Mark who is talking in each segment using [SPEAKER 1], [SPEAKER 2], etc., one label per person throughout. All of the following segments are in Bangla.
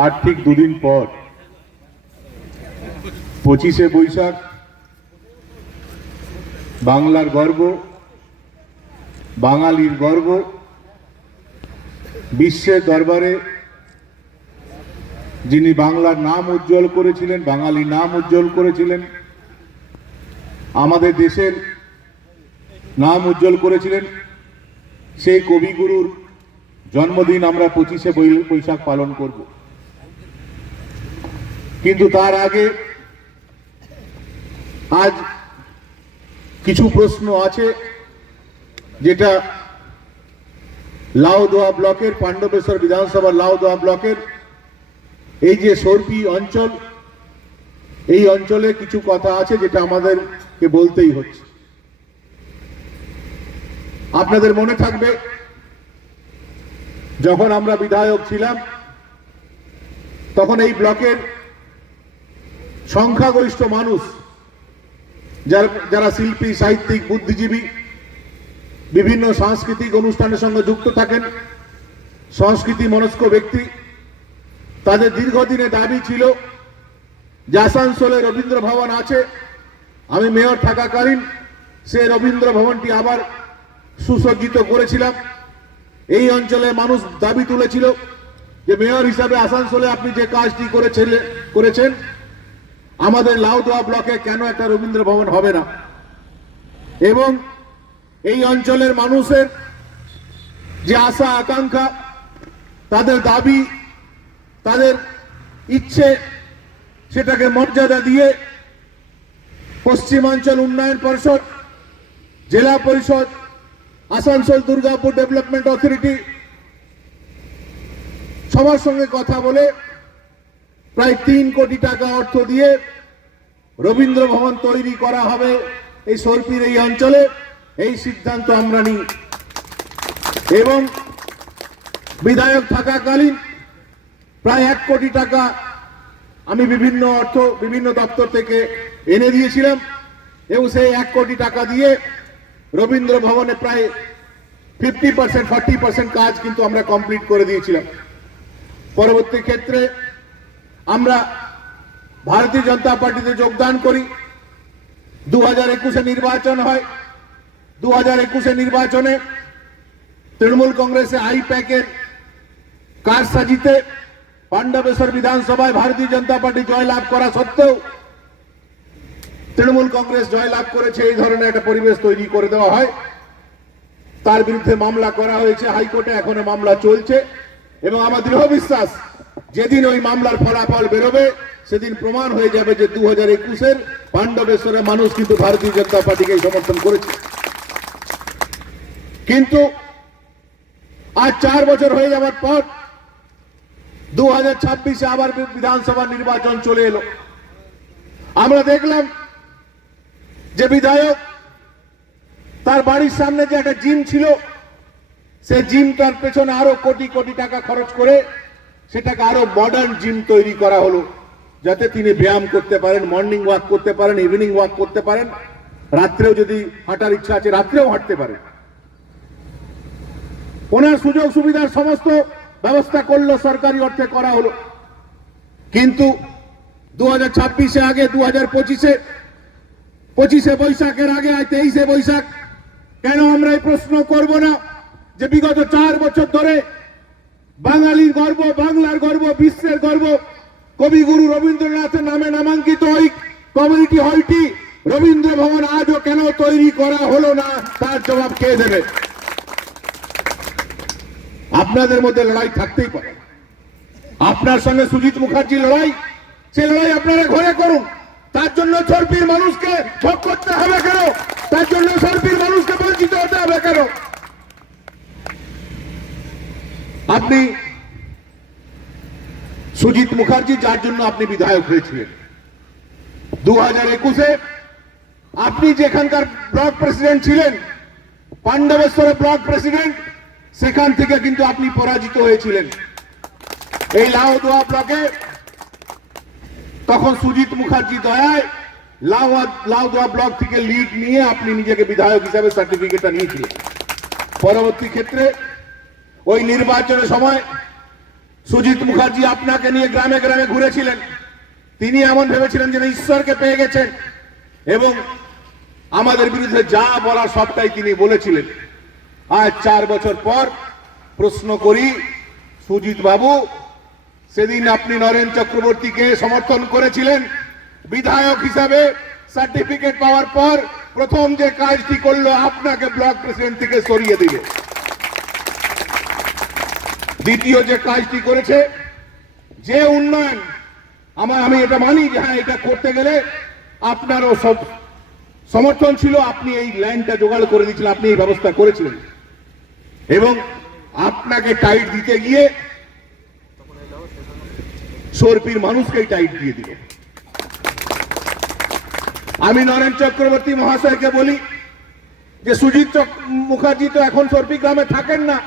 [SPEAKER 1] আর ঠিক দুদিন পর, পঁচিশে বৈশাখ, বাংলার গর্ব, বাঙালির গর্ব, বিশ্বের দরবারে যিনি বাংলার নাম উজ্জ্বল করেছিলেন বাঙালি নাম উজ্জ্বল করেছিলেন, আমাদের দেশের নাম উজ্জ্বল করেছিলেন, সেই কবিগুরুর জন্মদিন আমরা পঁচিশে বৈশাখ পালন করব। কিন্তু তার আগে আজ কিছু প্রশ্ন আছে যেটা লাউদোয়া ব্লকের, পাণ্ডবেশ্বর বিধানসভা লাউদোয়া ব্লকের। এই যে সর্পি অঞ্চল, এই অঞ্চলে কিছু কথা আছে যেটা আমাদেরকে বলতেই হচ্ছে। আপনাদের মনে থাকবে, যখন আমরা বিধায়ক ছিলাম, তখন এই ব্লকের সংখ্যাগরিষ্ঠ মানুষ, যার, যারা শিল্পী, সাহিত্যিক, বুদ্ধিজীবী, বিভিন্ন সাংস্কৃতিক অনুষ্ঠানের সঙ্গে যুক্ত থাকেন, সংস্কৃতি মনস্ক ব্যক্তি, তাদের দীর্ঘদিনে দাবি ছিল, যে আসানসোলে রবীন্দ্র ভবন আছে, আমি মেয়র থাকাকালীন সে রবীন্দ্র ভবনটি আবার সুসজ্জিত করেছিলাম। এই অঞ্চলে মানুষ দাবি তুলেছিল যে মেয়র হিসাবে আসানসোলে আপনি যে কাজটি করেছিলেন করেছেন আমাদের লাউদোয়া ব্লকে কেন একটা রবীন্দ্র ভবন হবে না? এবং এই অঞ্চলের মানুষের যে আশা, আকাঙ্ক্ষা, তাদের দাবি, তাদের ইচ্ছে, সেটাকে মর্যাদা দিয়ে পশ্চিমাঞ্চল উন্নয়ন পরিষদ, জেলা পরিষদ, আসানসোল দুর্গাপুর ডেভেলপমেন্ট অথরিটি সবার সঙ্গে কথা বলে প্রায় তিন কোটি টাকা অর্থ দিয়ে রবীন্দ্র ভবন তৈরি করা হবে এই সর্পির এই অঞ্চলে, এই সিদ্ধান্ত আমরা নিই। এবং বিধায়ক থাকাকালীন প্রায় এক কোটি টাকা আমি বিভিন্ন অর্থ, বিভিন্ন দপ্তর থেকে এনে দিয়েছিলাম এবং সেই এক কোটি টাকা দিয়ে রবীন্দ্র ভবনে প্রায় ফিফটি পার্সেন্ট, ফর্টি পার্সেন্ট কাজ কিন্তু আমরা কমপ্লিট করে দিয়েছিলাম। পরবর্তী ক্ষেত্রে আমরা ভারতীয় জনতা পার্টিতে যোগদান করি। দু হাজার একুশে নির্বাচন হয়। দু হাজার একুশে নির্বাচনে তৃণমূল কংগ্রেসে আই প্যাকের কারসাজিতে পাণ্ডবেশ্বর বিধানসভায় ভারতীয় জনতা পার্টি জয়লাভ করা সত্ত্বেও তৃণমূল কংগ্রেস জয়লাভ করেছে, এই ধরনের একটা পরিবেশ তৈরি করে দেওয়া হয়। তার বিরুদ্ধে মামলা করা হয়েছে, হাইকোর্টে এখনও মামলা চলছে এবং আমার দৃঢ় বিশ্বাস যেদিন ওই মামলার ফলাফল বেরোবে, সেদিন প্রমাণ হয়ে যাবে যে দু হাজার একুশের পাণ্ডবেশ্বরের মানুষ কিন্তু ভারতীয় জনতা পার্টিকে সমর্থন করেছে। কিন্তু আজ চার বছর হয়ে যাওয়ার পর দু হাজার ছাব্বিশে আবার বিধানসভা নির্বাচন চলে এলো। আমরা দেখলাম যে বিধায়ক তার বাড়ির সামনে যে একটা জিম ছিল সে জিমটার পেছনে আরও কোটি কোটি টাকা খরচ করে সেটাকে আরও মডার্ন জিম তৈরি করা হলো, যাতে তিনি ব্যায়াম করতে পারেন মর্নিং ওয়াক করতে পারেন ইভিনিং ওয়াক করতে পারেন। রাত্রেও যদি হাঁটার ইচ্ছা আছে, রাত্রেও হাঁটতে পারেন। ওনার সুযোগ সুবিধার সমস্ত ব্যবস্থা করল, সরকারি অর্থে করা হলো। কিন্তু দু হাজার ছাব্বিশে আগে দু হাজার পঁচিশে পঁচিশে বৈশাখের আগে আজ তেইশে বৈশাখ। কেন আমরা এই প্রশ্ন করব না যে বিগত চার বছর ধরে বাঙালির গর্ব, বাংলার গর্ব, বিশ্বের গর্ব। কবিগুরু রবীন্দ্রনাথের নামে নামাঙ্কিত ওই কমিউনিটি হলটি রবীন্দ্র ভবন আজও কেন তৈরি করা হলো না, তার জবাব কে দেবে? আপনাদের মধ্যে লড়াই থাকতেই পারে। আপনার সঙ্গে সুজিত মুখার্জি লড়াই, সে লড়াই আপনারা ঘরে করুন। তার জন্য সর্পির মানুষকে ভোগ করতে হবে কেন? তার জন্য সর্পির মানুষকে বঞ্চিত হতে হবে কেন আপনি সুজিত যার জন্য আপনি বিধায়ক হয়েছিলেন? দু হাজার একুশে আপনি যেখানকার ব্লক প্রেসিডেন্ট ছিলেন, পাণ্ডবেশ্বরের ব্লক প্রেসিডেন্ট, সেখান থেকে কিন্তু আপনি পরাজিত হয়েছিলেন। এই লাউদোয়া ব্লকে তখন সুজিত মুখার্জি দয়ায় লাউদোয়া ব্লক থেকে লিড নিয়ে আপনি নিজেকে বিধায়ক হিসাবে সার্টিফিকেটটা নিয়েছিলেন। পরবর্তী ক্ষেত্রে ওই নির্বাচনের সময় সুজিত মুখার্জি আপনাকে নিয়ে গ্রামে গ্রামে ঘুরেছিলেন। তিনি এমন ভেবেছিলেন যে ঈশ্বরকে পেয়ে গেছেন এবং আমাদের বিরুদ্ধে যা বলা সবটাই তিনি বলেছিলেন। আজ চার বছর পর প্রশ্ন করি, সুজিত বাবু, সেদিন আপনি নরেন চক্রবর্তীকে সমর্থন করেছিলেন। বিধায়ক হিসাবে সার্টিফিকেট পাওয়ার পর প্রথম যে কাজটি করল, আপনাকে ব্লক প্রেসিডেন্ট থেকে সরিয়ে দিল দ্বিতীয় যে কাজটি করেছে, যে উন্নয়ন, আমার আমি এটা মানি যে হ্যাঁ এটা করতে গেলে আপনারও সব সমর্থন ছিল, আপনি এই লাইনটা জোগাড় করে দিয়েছিলেন, আপনি এই ব্যবস্থা করেছিলেন। এবং আপনাকে টাইট দিতে গিয়ে সর্পির মানুষকেই টাইট দিয়ে দিল। আমি নরেন চক্রবর্তী মহাশয়কে বলি যে, সুজিত মুখার্জি তো এখন সর্পি গ্রামে থাকেন না।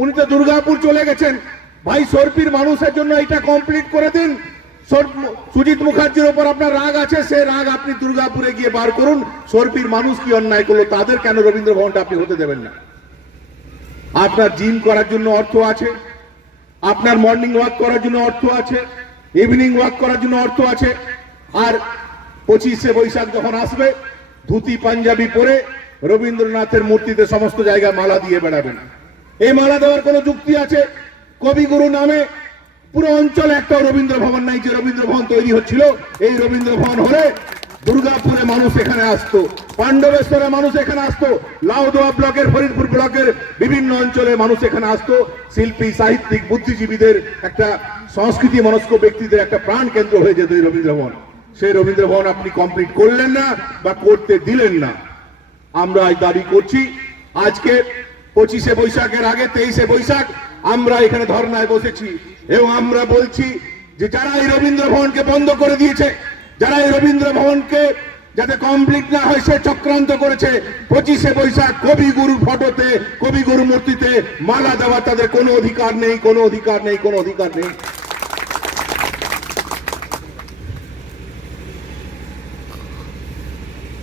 [SPEAKER 1] উনি তো দুর্গাপুর চলে গেছেন। ভাই, সর্পির মানুষের জন্য এটা কমপ্লিট করে দিন। সুজিত মুখার্জির ওপর আপনার রাগ আছে, সে রাগ আপনি দুর্গাপুরে গিয়ে বার করুন। সর্পির মানুষ কি অন্যায় করল, তাদের কেন রবীন্দ্র ভবনটা আপনি হতে দেবেন না? আপনার জিম করার জন্য অর্থ আছে, আপনার মর্নিং ওয়াক করার জন্য অর্থ আছে ইভিনিং ওয়াক করার জন্য অর্থ আছে, আর পঁচিশে বৈশাখ যখন আসবে, ধুতি, পাঞ্জাবি পরে রবীন্দ্রনাথের মূর্তিতে সমস্ত জায়গায় মালা দিয়ে বেড়াবেন। এই মালা দেওয়ার কোনো যুক্তি আছে? কবিগুরু নামে পুরো অঞ্চলে একটাও রবীন্দ্র ভবন নাই যে রবীন্দ্র ভবন তৈরি হচ্ছিল। এই রবীন্দ্র ভবন হলে দুর্গাপুরে মানুষ এখানে আসতো, পাণ্ডবেশ্বরে মানুষ এখানে আসতো, লাউদোয়া ব্লকের, ফরিদপুর ব্লকের বিভিন্ন অঞ্চলে মানুষ এখানে আসতো। শিল্পী, সাহিত্যিক, বুদ্ধিজীবীদের একটা সংস্কৃতি মনস্ক ব্যক্তিদের একটা প্রাণ কেন্দ্র হয়ে যেত এই রবীন্দ্র ভবন। সেই রবীন্দ্র ভবন আপনি কমপ্লিট করলেন না বা করতে দিলেন না। আমরা দাবি করছি, আজকে পঁচিশে বৈশাখের আগে তেইশে বৈশাখ আমরা এখানে ধর্নায় বসেছি এবং আমরা বলছি যে যারা এই রবীন্দ্র ভবনকে বন্ধ করে দিয়েছে, যারা এই রবীন্দ্র ভবনকে যাতে কমপ্লিট না হয় সে চক্রান্ত করেছে, পঁচিশে বৈশাখ কবিগুরু ফটোতে, কবিগুরু মূর্তিতে মালা দেওয়ার তাদের কোনো অধিকার নেই, কোনো অধিকার নেই, কোনো অধিকার নেই।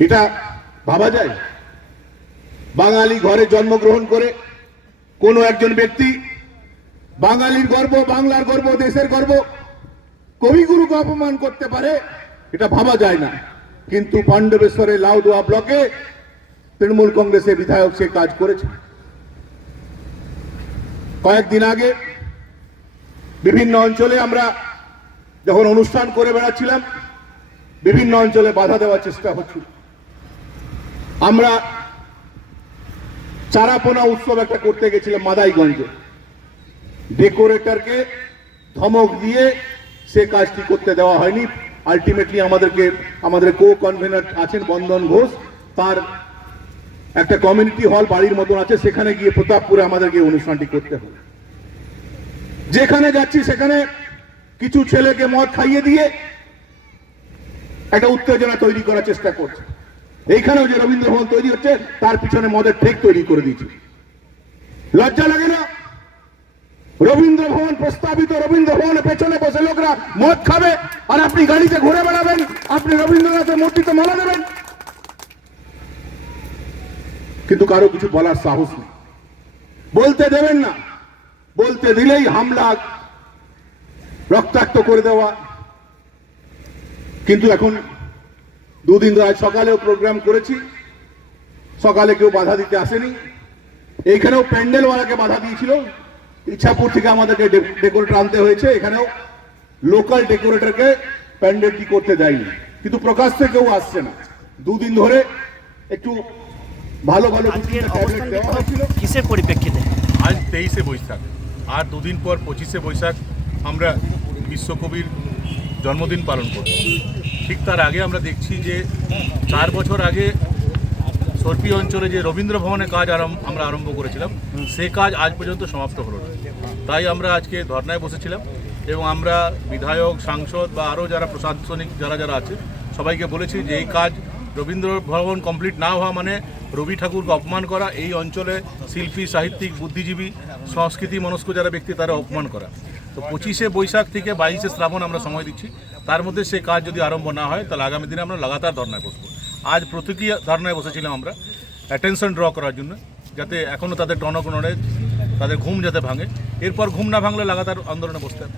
[SPEAKER 1] এটা ভাবা যায়? বাঙালি ঘরে জন্মগ্রহণ করে কোনো একজন ব্যক্তি বাঙালির গর্ব, বাংলার গর্ব, দেশের গর্ব, কবিগুরুকে অপমান করতে পারে, এটা ভাবা যায় না। কিন্তু পাণ্ডবেশ্বরের লাউদোয়া ব্লকে তৃণমূল কংগ্রেসের বিধায়ক সে কাজ করেছে। কয়েকদিন আগে বিভিন্ন অঞ্চলে আমরা যখন অনুষ্ঠান করে বেড়াচ্ছিলাম, বিভিন্ন অঞ্চলে বাধা দেওয়ার চেষ্টা হচ্ছিল। আমরা চারাপোনা উৎসব একটা করতে গেছিলাম মাদাইগঞ্জে। ডেকোরেটরকে ধমক দিয়ে সে কাজটি করতে দেওয়া হয়নি। আলটিমেটলি আমাদেরকে, আমাদের কো কনভেনার আছেন বন্দন ঘোষ। তার একটা কমিউনিটি হল বাড়ির মতন আছে, সেখানে গিয়ে প্রতাপপুরে আমাদেরকে অনুষ্ঠানটি করতে হবে। যেখানে যাচ্ছি সেখানে কিছু ছেলেকে মদ খাইয়ে দিয়ে একটা উত্তেজনা তৈরি করার চেষ্টা করছে। এইখানেও যে রবীন্দ্র ভবন তৈরি হচ্ছে, তার পিছনে মদের ঠেক তৈরি করে দিয়েছে। লজ্জা লাগে না? রবীন্দ্র ভবন প্রস্তাবিত রবীন্দ্র ভবনের পেছনে বসে লোকরা মদ খাবে, আর আপনি গাড়িতে ঘুরে বেড়াবেন, আপনি রবীন্দ্রনাথের মূর্তিতে মালা দেবেন। কিন্তু কারও কিছু বলার সাহস নেই। বলতে দেবেন না, বলতে দিলেই হামলা, রক্তাক্ত করে দেওয়া। কিন্তু এখন দুদিন ধরে আজ সকালেও প্রোগ্রাম করেছি। সকালে কেউ বাধা দিতে আসেনি। এইখানেও প্যান্ডেলওয়ালাকে বাধা দিয়েছিল। ইচ্ছাপুর থেকে আমাদেরকে ডেকোরেটর আনতে হয়েছে। এখানেও লোকাল ডেকোরেটরকে প্যান্ডেলটি করতে দেয়নি। কিন্তু প্রকাশ্যে কেউ আসছে না। দুদিন ধরে একটু ভালো ভালো
[SPEAKER 2] আজকের
[SPEAKER 1] দেওয়া হয়েছিল।
[SPEAKER 2] কিসের পরিপ্রেক্ষিতে?
[SPEAKER 3] আজ তেইশে বৈশাখ। আর দুদিন পর পঁচিশে বৈশাখ আমরা বিশ্বকবির জন্মদিন পালন করব। ঠিক তার আগে আমরা দেখছি যে চার বছর আগে সর্পি অঞ্চলে যে রবীন্দ্র ভবনে কাজ আমরা আরম্ভ করেছিলাম, সে কাজ আজ পর্যন্ত সমাপ্ত হলো না। তাই আমরা আজকে ধর্নায় বসেছিলাম এবং আমরা বিধায়ক, সাংসদ বা আরও যারা প্রশাসনিক যারা যারা আছে, সবাইকে বলেছি যে এই কাজ রবীন্দ্র ভবন কমপ্লিট না হওয়া মানে রবি ঠাকুরকে অপমান করা। এই অঞ্চলে শিল্পী, সাহিত্যিক, বুদ্ধিজীবী সংস্কৃতি মনস্ক যারা ব্যক্তি, তারা অপমান করা। তো পঁচিশে বৈশাখ থেকে বাইশে শ্রাবণ আমরা সময় দিচ্ছি। তার মধ্যে সে কাজ যদি আরম্ভ না হয়, তাহলে আগামী দিনে আমরা লাগাতার ধর্নায় বসবো। আজ প্রতীকী ধর্নায় বসেছিলাম আমরা অ্যাটেনশন ড্র করার জন্য, যাতে এখনও তাদের টনক নড়ে, তাদের ঘুম যাতে ভাঙে। এরপর ঘুম না ভাঙলে লাগাতার আন্দোলনে বসতে হবে।